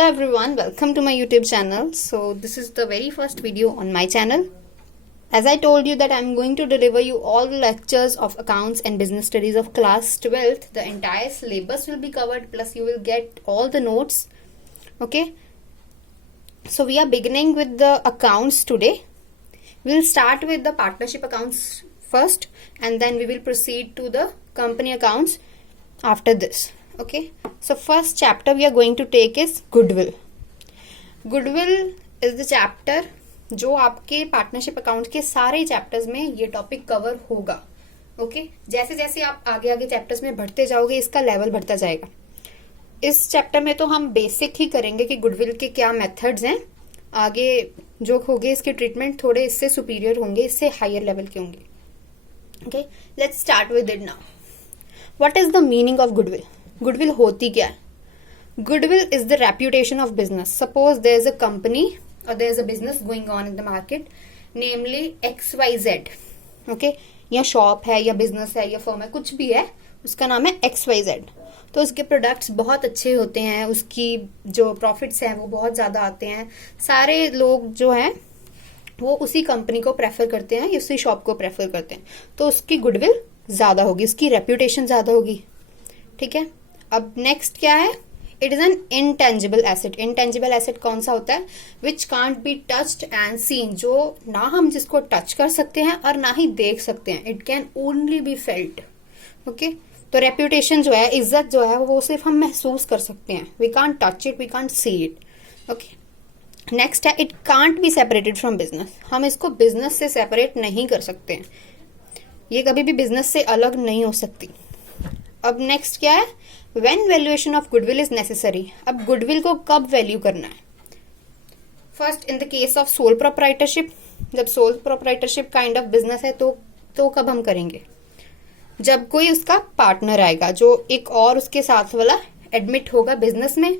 Hello everyone, welcome to my YouTube channel. So this is the very first video on my channel. As I told you that I'm going to deliver you all the lectures of accounts and business studies of class 12th. The entire syllabus will be covered, plus you will get all the notes. Okay. So we are beginning with the accounts today. We'll start with the partnership accounts first, and then we will proceed to the company accounts after this. Okay, so first chapter we are going to take is goodwill. Goodwill is the chapter जो आपके partnership account के सारे chapters में ये topic cover होगा. Okay, जैसे जैसे आप आगे आगे चैप्टर्स में बढ़ते जाओगे इसका लेवल बढ़ता जाएगा. इस चैप्टर में तो हम बेसिक ही करेंगे कि गुडविल के क्या मेथड्स हैं. आगे जो होंगे इसके ट्रीटमेंट थोड़े इससे सुपीरियर होंगे, इससे हायर लेवल के होंगे. Okay, let's start with it now. What is the meaning of goodwill? Goodwill होती क्या है? Goodwill is the reputation of business. Suppose there is a company और there is a business going on in the market, namely XYZ. Okay, या shop है या business है या firm है, कुछ भी है, उसका नाम है XYZ. तो उसके प्रोडक्ट्स बहुत अच्छे होते हैं, उसकी जो प्रॉफिट्स हैं वो बहुत ज्यादा आते हैं. सारे लोग जो हैं वो उसी कंपनी को प्रेफर करते हैं या उसी शॉप को प्रेफर करते हैं. तो उसकी गुडविल ज्यादा होगी, उसकी रेप्यूटेशन ज्यादा होगी. ठीक है. अब नेक्स्ट क्या है? It is an intangible asset. Intangible asset कौन सा होता है? Which can't be touched and seen. जो ना हम जिसको टच कर सकते हैं और ना ही देख सकते हैं. It can only be felt. Okay, तो रेप्यूटेशन जो है, इज्जत जो है, वो सिर्फ हम महसूस कर सकते हैं. We can't touch it, we can't see it. Okay, next है it can't be separated from business. हम इसको बिजनेस से सेपरेट नहीं कर सकते हैं. ये कभी भी बिजनेस से अलग नहीं हो सकती. अब नेक्स्ट क्या है? When valuation of goodwill is necessary. अब गुडविल को कब वैल्यू करना है? First in the case of sole proprietorship. जब sole proprietorship kind of business है तो कब हम करेंगे? जब कोई उसका पार्टनर आएगा जो एक और उसके साथ वाला एडमिट होगा बिजनेस में,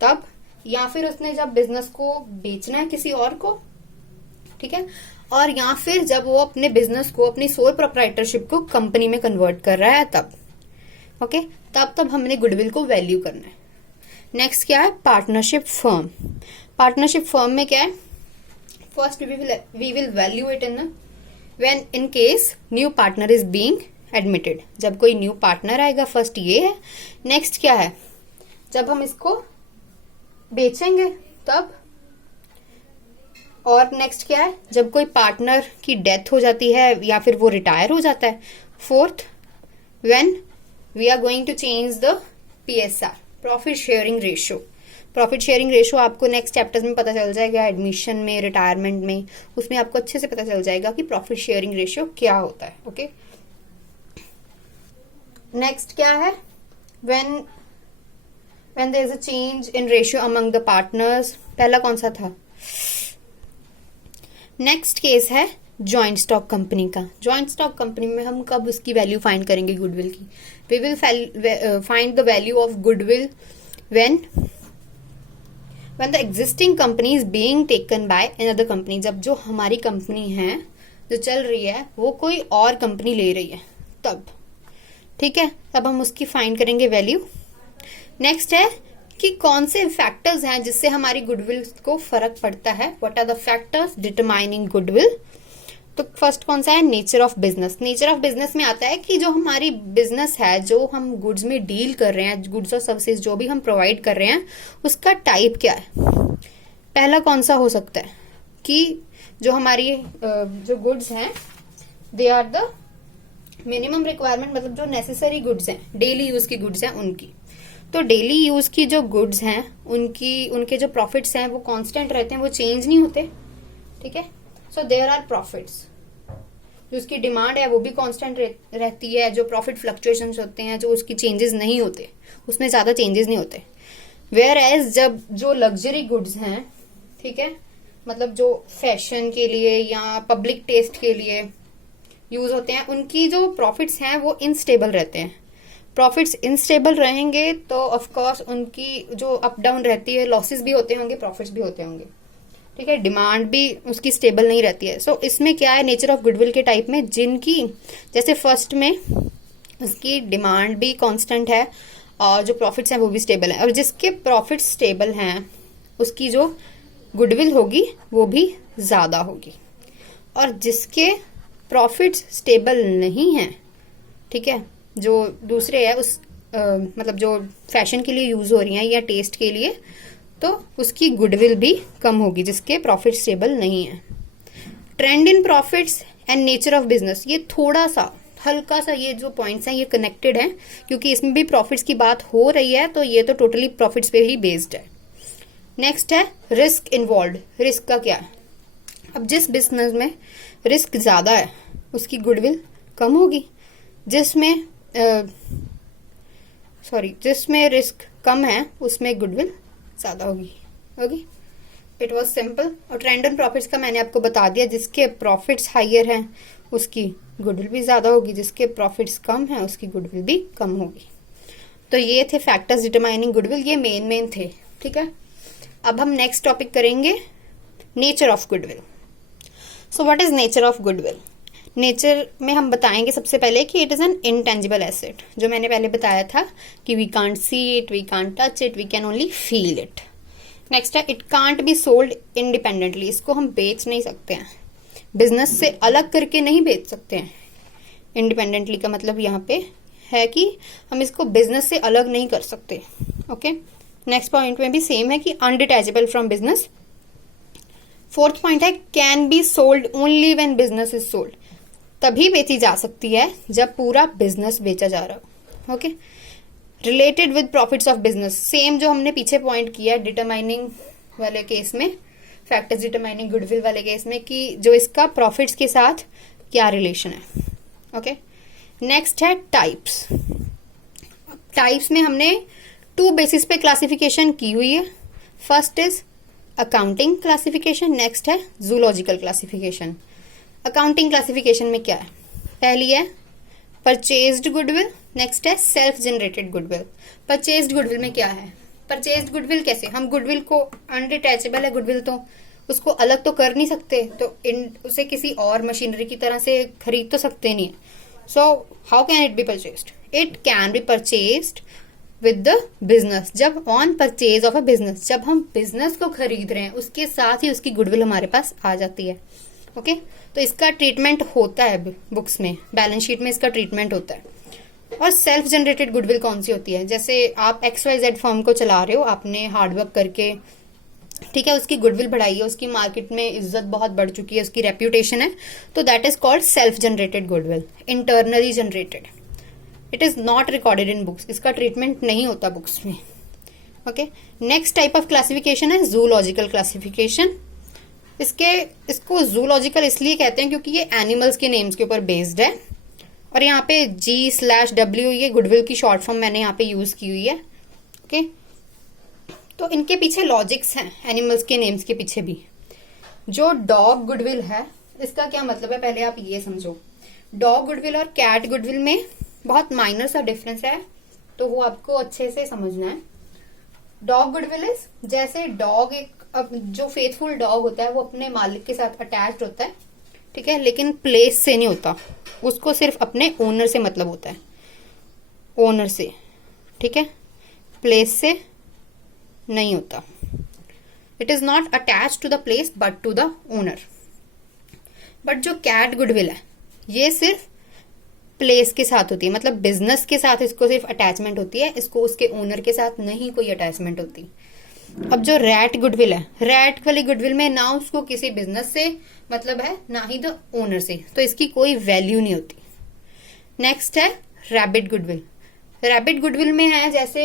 तब, या फिर उसने जब बिजनेस को बेचना है किसी और को. ठीक है. और या फिर जब वो अपने बिजनेस को, अपनी सोल प्रोप्राइटरशिप को कंपनी में कन्वर्ट कर रहा है, तब. ओके, तब हमने गुडविल को वैल्यू करना है. नेक्स्ट क्या है? Partnership firm. पार्टनरशिप फर्म में क्या है? First we will value it when in case new partner is being admitted. जब कोई न्यू पार्टनर आएगा, फर्स्ट ये है. नेक्स्ट क्या है? जब हम इसको बेचेंगे तब. और नेक्स्ट क्या है? जब कोई पार्टनर की डेथ हो जाती है या फिर वो रिटायर हो जाता है. Fourth, when we are going to change the PSR, profit sharing ratio. Profit sharing ratio आपको नेक्स्ट चैप्टर्स में पता चल जाएगा. एडमिशन में, रिटायरमेंट में, उसमें आपको अच्छे से पता चल जाएगा कि प्रॉफिट शेयरिंग रेशियो क्या होता है. ओके, नेक्स्ट क्या है? when there is a change in ratio among the partners. पहला कौन सा था? नेक्स्ट केस है जॉइंट स्टॉक कंपनी का. जॉइंट स्टॉक कंपनी में हम कब उसकी वैल्यू फाइंड करेंगे गुडविल की? We will find the value of goodwill when the existing company is being taken by another company. जब जो हमारी कंपनी है जो चल रही है वो कोई और कंपनी ले रही है, तब. ठीक है, तब हम उसकी फाइंड करेंगे वैल्यू. नेक्स्ट है कि कौन से फैक्टर्स हैं जिससे हमारी गुडविल को फर्क पड़ता है. What are the factors determining goodwill? तो फर्स्ट कौन सा है? Nature of business. Nature of business में आता है कि जो हमारी बिजनेस है, जो हम गुड्स में डील कर रहे हैं, गुड्स और सर्विसेज जो भी हम प्रोवाइड कर रहे हैं, उसका टाइप क्या है. पहला कौन सा हो सकता है कि जो हमारी जो गुड्स हैं, they are the minimum requirement, मतलब जो नेसेसरी गुड्स हैं, डेली यूज की गुड्स हैं उनकी. तो डेली यूज की जो गुड्स हैं उनके जो प्रॉफिट्स हैं वो कांस्टेंट रहते हैं, वो चेंज नहीं होते. ठीक है. So there are profits. जो उसकी डिमांड है वो भी कांस्टेंट रहती है. जो प्रॉफिट फ्लक्चुएशंस होते हैं, जो उसकी चेंजेस नहीं होते, उसमें ज्यादा चेंजेस नहीं होते. वेयर एज जब जो लग्जरी गुड्स हैं, ठीक है, मतलब जो फैशन के लिए या पब्लिक टेस्ट के लिए यूज होते हैं, उनकी जो प्रॉफिट्स हैं वो इनस्टेबल रहते हैं. प्रॉफिट्स इनस्टेबल रहेंगे तो ऑफकोर्स उनकी जो अप डाउन रहती है, लॉसेस भी होते होंगे, प्रॉफिट्स भी होते होंगे. ठीक है. डिमांड भी उसकी स्टेबल नहीं रहती है. सो इसमें क्या है? नेचर ऑफ गुडविल के टाइप में जिनकी, जैसे फर्स्ट में उसकी डिमांड भी कांस्टेंट है और जो प्रॉफिट्स हैं वो भी स्टेबल है, और जिसके प्रॉफिट्स स्टेबल हैं उसकी जो गुडविल होगी वो भी ज़्यादा होगी। और जिसके प्रॉफिट्स स्टेबल नहीं हैं, ठीक है, जो दूसरे है उस मतलब जो फैशन के लिए यूज़ हो रही हैं या टेस्ट के लिए, तो उसकी गुडविल भी कम होगी जिसके प्रॉफिट स्टेबल नहीं है। Trend in profits and nature of business, ये थोड़ा सा हल्का सा ये जो पॉइंट्स हैं ये कनेक्टेड हैं, क्योंकि इसमें भी प्रॉफिट्स की बात हो रही है, तो ये तो टोटली प्रॉफिट्स पे ही बेस्ड है। नेक्स्ट है रिस्क इन्वॉल्व। रिस्क का क्या है? अब जिस बिजनेस में रिस्क ज़्यादा है उसकी गुडविल कम होगी, जिसमें रिस्क कम है उसमें गुडविल ज़्यादा होगी। Okay, it was simple. और ट्रेंड एंड प्रॉफिट्स का मैंने आपको बता दिया, जिसके प्रॉफिट्स हायर हैं उसकी गुडविल भी ज़्यादा होगी, जिसके प्रॉफिट्स कम हैं उसकी गुडविल भी कम होगी। तो ये थे फैक्टर्स डिटरमाइनिंग गुडविल, ये मेन थे, ठीक है। अब हम नेक्स्ट टॉपिक करेंगे nature of goodwill. So what is nature of goodwill? Nature में हम बताएंगे सबसे पहले कि it is an intangible asset, जो मैंने पहले बताया था कि we can't see it, we can't touch it, we can only feel it. Next है it can't be sold independently, इसको हम बेच नहीं सकते हैं, बिजनेस से अलग करके नहीं बेच सकते हैं। इंडिपेंडेंटली का मतलब यहाँ पे है कि हम इसको बिजनेस से अलग नहीं कर सकते। ओके, नेक्स्ट पॉइंट में भी सेम है कि अनडिटैचेबल फ्रॉम बिजनेस। फोर्थ पॉइंट है can be sold only when business is sold, तभी बेची जा सकती है जब पूरा बिजनेस बेचा जा रहा हो। Okay, related with profits of business, same जो हमने पीछे पॉइंट किया डिटरमाइनिंग वाले केस में, फैक्टर्स डिटरमाइनिंग गुडविल वाले केस में, कि जो इसका प्रॉफिट्स के साथ क्या रिलेशन है। ओके, नेक्स्ट है टाइप्स। टाइप्स में हमने 2 बेसिस पे क्लासिफिकेशन की हुई है। First is accounting classification, next है जूलॉजिकल क्लासिफिकेशन। अकाउंटिंग क्लासिफिकेशन में क्या है? पहली है परचेज्ड गुडविल, नेक्स्ट है self generated goodwill. Purchased goodwill में क्या है? परचेज्ड गुडविल कैसे? हम गुडविल को, अनडिटैचेबल है गुडविल तो उसको अलग तो कर नहीं सकते, तो उसे किसी और मशीनरी की तरह से खरीद तो सकते नहीं है। So how can it be purchased? It can be purchased with the business, जब on purchase of a business, जब हम बिजनेस को खरीद रहे हैं उसके साथ ही उसकी गुडविल हमारे पास आ जाती है। ओके, तो इसका ट्रीटमेंट होता है बुक्स में, बैलेंस शीट में इसका ट्रीटमेंट होता है। और सेल्फ जनरेटेड गुडविल कौन सी होती है? जैसे आप XYZ फर्म को चला रहे हो, आपने हार्डवर्क करके, ठीक है, उसकी गुडविल बढ़ाई है, उसकी मार्केट में इज्जत बहुत बढ़ चुकी है, उसकी रेप्यूटेशन है, तो that is called self generated goodwill, internally generated. It is not recorded in books, इसका ट्रीटमेंट नहीं होता बुक्स में। Okay, next type of classification है जूलॉजिकल क्लासिफिकेशन। इसको जूलॉजिकल इसलिए कहते हैं क्योंकि ये एनिमल्स के नेम्स के ऊपर बेस्ड है, और यहाँ पे G/W ये गुडविल की शॉर्ट फॉर्म मैंने यहाँ पे यूज की हुई है। ओके, तो इनके पीछे लॉजिक्स हैं, एनिमल्स के नेम्स के पीछे भी। जो डॉग गुडविल है, इसका क्या मतलब है पहले आप ये समझो। डॉग गुडविल और कैट गुडविल में बहुत माइनर सा डिफरेंस है, तो वो आपको अच्छे से समझना है। डॉग गुडविल इज, जैसे डॉग एक, अब जो फेथफुल डॉग होता है वो अपने मालिक के साथ अटैच्ड होता है, ठीक है, लेकिन प्लेस से नहीं होता, उसको सिर्फ अपने ओनर से मतलब होता है, ओनर से, ठीक है, प्लेस से नहीं होता। It is not attach to the place but to the owner. But जो कैट गुडविल है ये सिर्फ प्लेस के साथ होती है, मतलब बिजनेस के साथ इसको सिर्फ अटैचमेंट होती है, इसको उसके ओनर के साथ नहीं कोई अटैचमेंट होती। अब जो रैट गुडविल है, रैट वाली गुडविल में ना उसको किसी बिजनेस से मतलब है ना ही द ओनर से, तो इसकी कोई वैल्यू नहीं होती। नेक्स्ट है रैबिट गुडविल। रैबिट गुडविल में है जैसे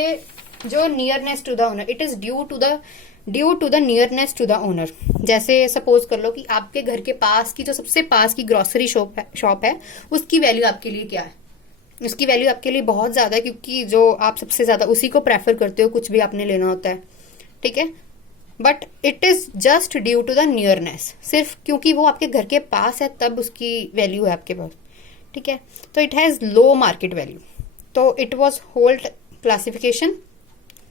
जो nearness to the owner, it is due to the nearness to the owner. जैसे सपोज कर लो कि आपके घर के पास की, जो सबसे पास की ग्रोसरी शॉप है उसकी वैल्यू आपके लिए क्या है? उसकी वैल्यू आपके लिए बहुत ज्यादा है, क्योंकि जो आप सबसे ज्यादा उसी को प्रेफर करते हो कुछ भी आपने लेना होता है, ठीक है। But it is just due to the nearness, सिर्फ क्योंकि वो आपके घर के पास है तब उसकी वैल्यू है आपके पास, ठीक है। तो it has low market value. तो it was whole classification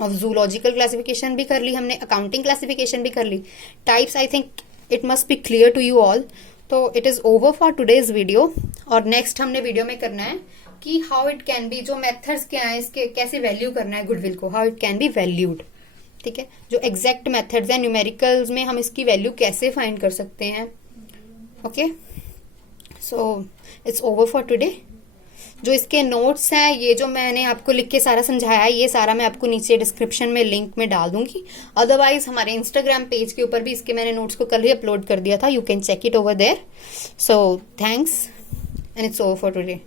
of zoological classification भी कर ली हमने, अकाउंटिंग क्लासिफिकेशन भी कर ली। Types I think it must be clear to you all. तो it is over for today's video, और नेक्स्ट हमने वीडियो में करना है कि हाउ इट कैन बी, जो मेथड्स क्या है इसके, कैसे वैल्यू करना है गुडविल को, how it can be valued, ठीक है, जो एग्जैक्ट मेथड्स हैं न्यूमेरिकल्स में हम इसकी वैल्यू कैसे फाइंड कर सकते हैं। Okay, so it's over for today. जो इसके नोट्स हैं, ये जो मैंने आपको लिख के सारा समझाया है, ये सारा मैं आपको नीचे डिस्क्रिप्शन में लिंक में डाल दूंगी। अदरवाइज हमारे इंस्टाग्राम पेज के ऊपर भी इसके मैंने नोट्स को कल ही अपलोड कर दिया था, you can check it over there. So thanks and it's over for today.